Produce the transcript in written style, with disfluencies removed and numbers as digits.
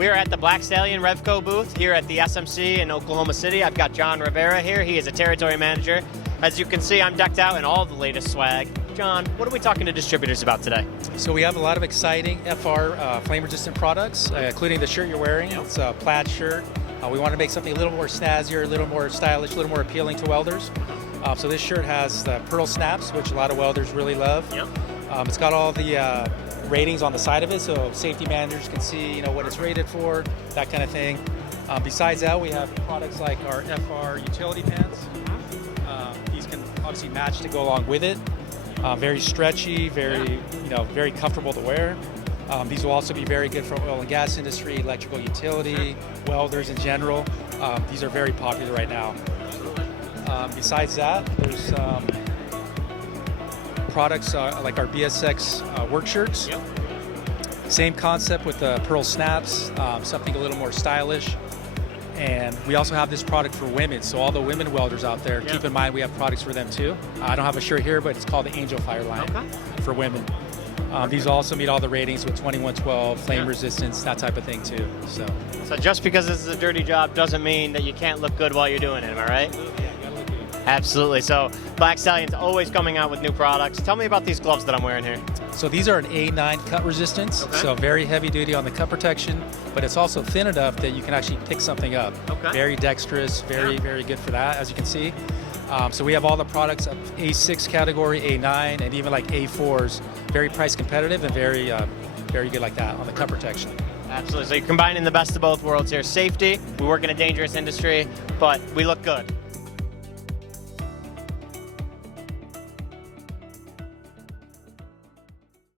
We're at the Black Stallion Revco booth here at the SMC in Oklahoma City. I've got John Rivera here. He is a territory manager. As you can see, I'm decked out in all the latest swag. John, what are we talking to distributors about today? So we have a lot of exciting FR flame-resistant products, including the shirt you're wearing. It's a plaid shirt. We want to make something a little more snazzier, a little more stylish, a little more appealing to welders. So this shirt has the pearl snaps, which a lot of welders really love. Yep. It's got all the ratings on the side of it, so safety managers can see, what it's rated for, that kind of thing. Besides that, we have products like our FR utility pants. These can obviously match to go along with it. Very stretchy, very comfortable to wear. These will also be very good for oil and gas industry, electrical utility, welders in general. These are very popular right now. Besides that, there's products like our BSX work shirts. Yep. Same concept with the pearl snaps, something a little more stylish. And we also have this product for women, so all the women welders out there, keep in mind we have products for them too. I don't have a shirt here, but it's called the Angel Fire line for women. These also meet all the ratings with 2112, flame resistance, that type of thing too. So just because this is a dirty job doesn't mean that you can't look good while you're doing it, am I right? Absolutely, yeah, you gotta look good. Absolutely. So Black Stallion's always coming out with new products. Tell me about these gloves that I'm wearing here. So these are an A9 cut resistance, so very heavy duty on the cut protection, but it's also thin enough that you can actually pick something up. Very dexterous, very good for that, as you can see. So we have all the products up A6 category, A9, and even like A4s, very price competitive and very good like that on the cut protection. Absolutely. So you're combining the best of both worlds here. Safety, we work in a dangerous industry, but we look good.